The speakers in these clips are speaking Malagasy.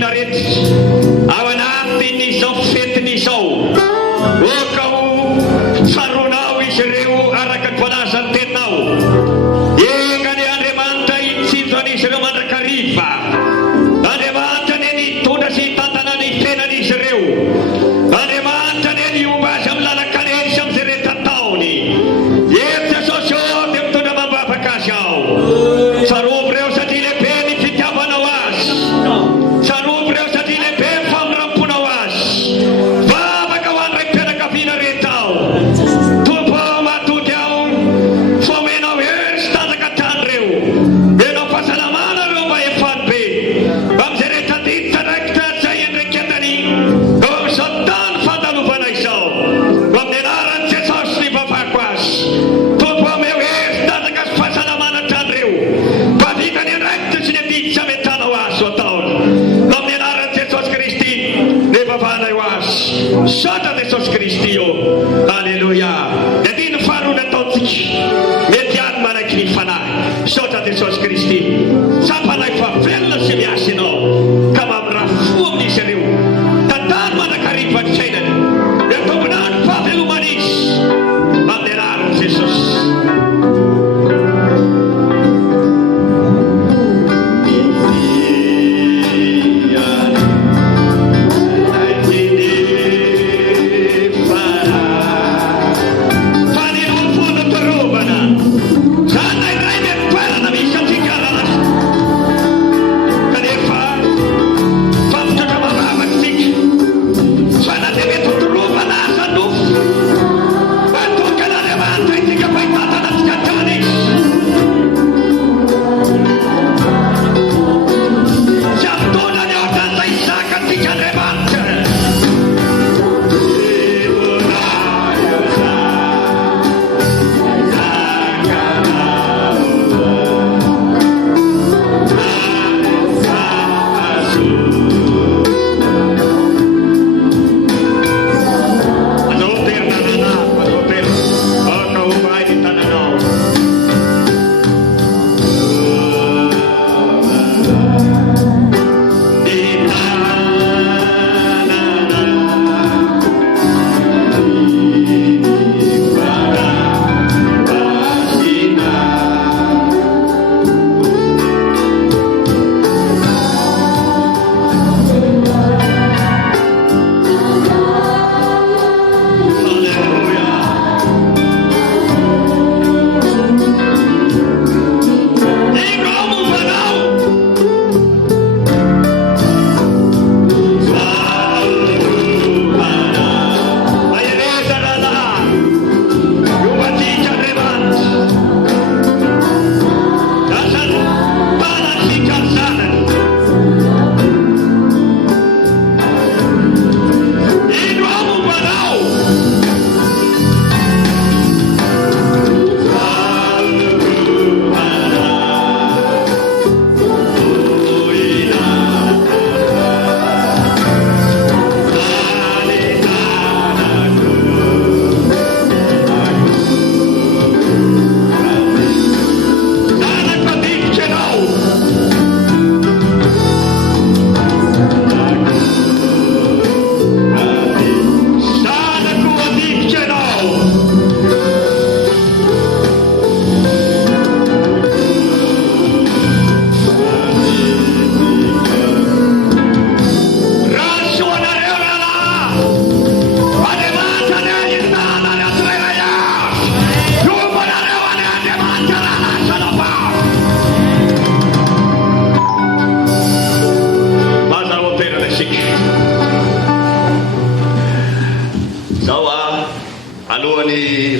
kafinaretsy ao anatin'izao fetin'izao. Okao saronao izy ireo araka voalazany tenao. Engany Andriamanitra itsinjo an'izy ireo mandrakariva. Andriamanitra ne nitondra sy tantana ny fenan'izy ireo. Andriamanitra ne niomba azy amin'ny lalak'aneny sy amin'izay rehetra ataony. Eto Jesosy dia mitondra mambavaka azy ao. Tsarobo ireo satria lehibe ny fitiavanao azy. Tsarobo ireo satria lehibe ny faminramponao azy. Vavaka ho andray mpianakaviana rehetra ao. Tompo ao matody ao fomenao hery sy tanjaka trano reo. Menao fahasalamana reo mba efany be. Amin'izay rehetra diditra raikitra zay endreketany eo amin'izao tany fandalovana izao. Amin'ny anaran'i Jesosy ny vavako azy. Tompo ao meo hery sy tanjaka sy fahasalamana trano reo. Pavita ny andraikitra sy ny diditra ametanao azy o ataony. Amin'ny anaran'i Jesosy Kristy ny vavanao azy. Sota Jesosy Kristy io. Alleluia. Dia ty ny faharoa nataontsika. Mety any manaiky ny fanahy. Sota Jesosy Kristy. Sampanahy fa velona sy miasa ianao. Ka mamiraha fo amin'izy ireo. Tantany mandrakariva ny sainany. Dia tombonany fahavelomana izy. Amin'ny anaran'i Jesosy.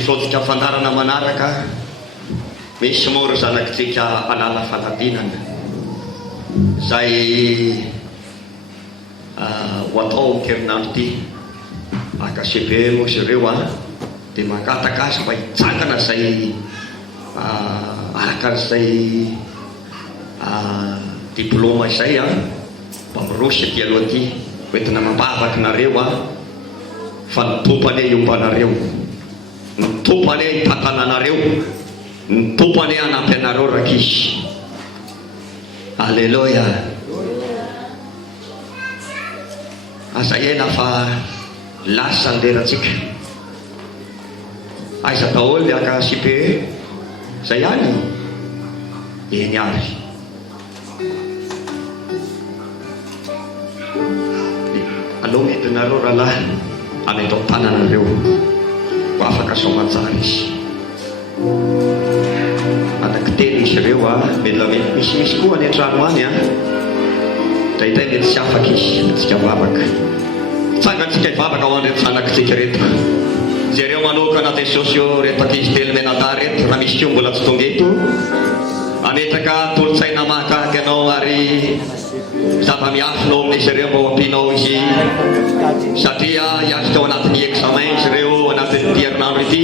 Sotsika fandarana manaraka misy moro zanakitsika alala fanadinana zay ho atao kerinandro ty akasebe moa izy ireo dia mangataka azy mba hitsangana zay araka an'izay diplôma izay mba mirosy aty aloha ty hoentina mambavaky nareo fa nitompany iombanareo, nitompany hitantananareo, nitompany hanampy anareo rakizy. Alleluia. azaena fa lasa anderatsika aiza daholo aka sipe zay any eny ary aloha midinareo rahalahy amy atao tananareo ho afaka somatsara izy anaky teny izy ireo mila misimisy koa any an-trano any dahitay mety tsy afaka izy tsika vavaka tsangatsika ivavaka ho andreto zanakitsika reto zareo manokana te sosio reto ankizy telo menata reto raha misy kio mbola tsy tonga eto ametaka tolotsaina mahakahaky anao ary zava-miafinao amin'izy ireo mba ampianao izy satria hiazo tao anatin'ny examen izy ireo anatin'ny herinandro ity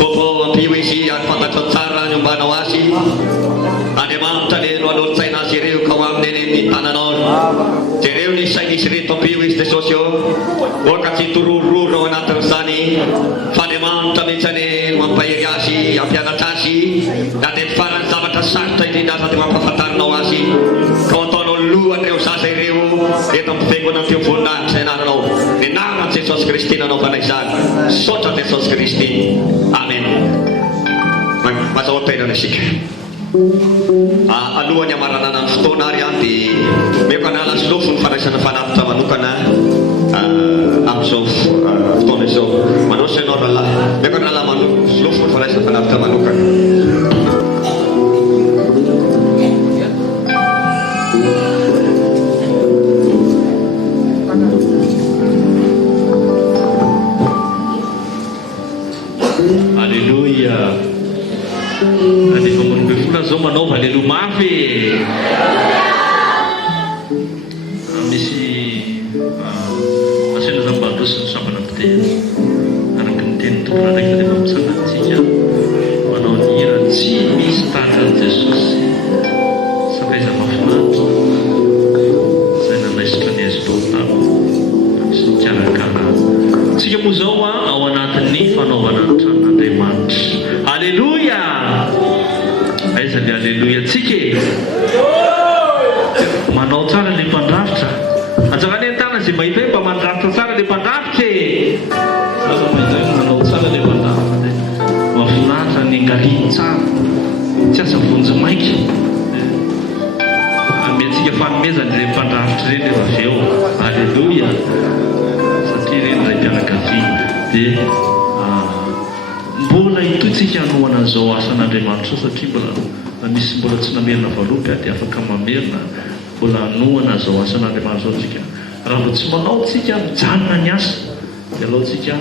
toko ampio izy ary fantatro tsara ny ombanao azy andriamanitra le no anolotsaina azy ireo ka ho aminy eny ny tananao jereo ny sain'izy reto ampio izy de sosio oka tsy torororo ao anatin'izany fa andriamanitra mihitsy any mampahery azy ampianatra azy na de farany zavatra sarotra indrindra aza dia mampahafantarinao azy ka ho ataonao lohan'ireo zaza ireo eto amin'ny fiangonana teo voninahitra ianaranao ny naman'i Jesosy Kristy nanaovana izany saotra Jesosy Kristy amen mazahoan-toerana isika alohan'ny amaranana ny fotoana ary dia meko anala silofo ny fanaisana fanapitra manokana amin'izao fotoana izao manao sy ianao rahalahy meko anala silofo ny fanaisana fanapitra manokana Alleluia. Rehefa manombe fola zao manaova aleluia mafy. Misy asena zambandro sy ny sambana miteny araka ny teny tompona ndraiky rehefa mitsangantsika manao ny hira tsy misy tahaka an' Jesosy sakaiza mafinahitra zay nanaisitra ny azy tao sy ny karakara tsika moa zao ao anatin'ny fanaovana ny tranon'Andriamanitra. Alleluia. Aiza le alleluia tsika manao tsara le mpandrafitra anjarany an-tana zay mahita hoe mba mandrafitra tsara le mpandrafitra manao tsara le mpandrafitra mafinahitra ny angaliany tsara tsy asa vonjy mainky ametsika fanomezany le mpandrafitra reny rehefa avy eo. Alleluia. Satria reny ray mpianakaviana dia mbola itotsika anohana an'izao asan'Andriamanitra satria misy mbola tsy namerina valoka dia afaka mamerina mbola anohana zao asan'Andriamanitra zao tsika raha vao tsy manao tsika mijanona ny asa dia alao tsika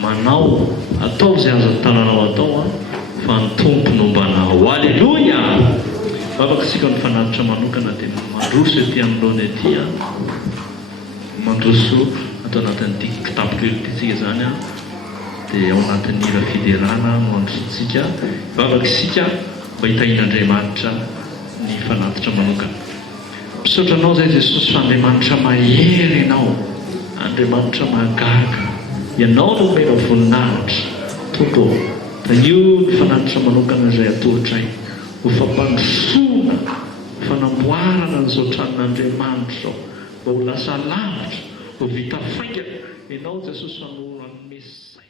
manao atao zay azo tananao atao fa ny tompony ombanao. Alleluia. Vavaka tsika ny fanatitra manokana dia mandroso ety amin'ilony ety mandroso atao anatin'ity kitapo kely ity zany dia ao anatin'ny hira fiderana no androsotsika vavaka isika mba hitahin'Andriamanitra ny fanatitra manokana. Misaotra anao zay Jesosy fa Andriamanitra mahery ianao, Andriamanitra mahagaga, ianao no omena voninahitra toto da io ny fanatitra manokana izay atolotray ho fampandrosoana fanamboarana an'izao tranon'Andriamanitra mba ho lasa lavitra ho vita faingana ianao Jesosy fanoro amin'ny Mesay.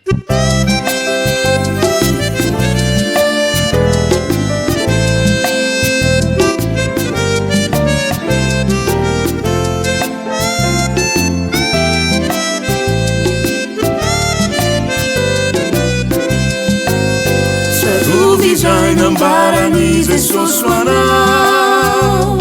Izay nambarany Jesosy ho anao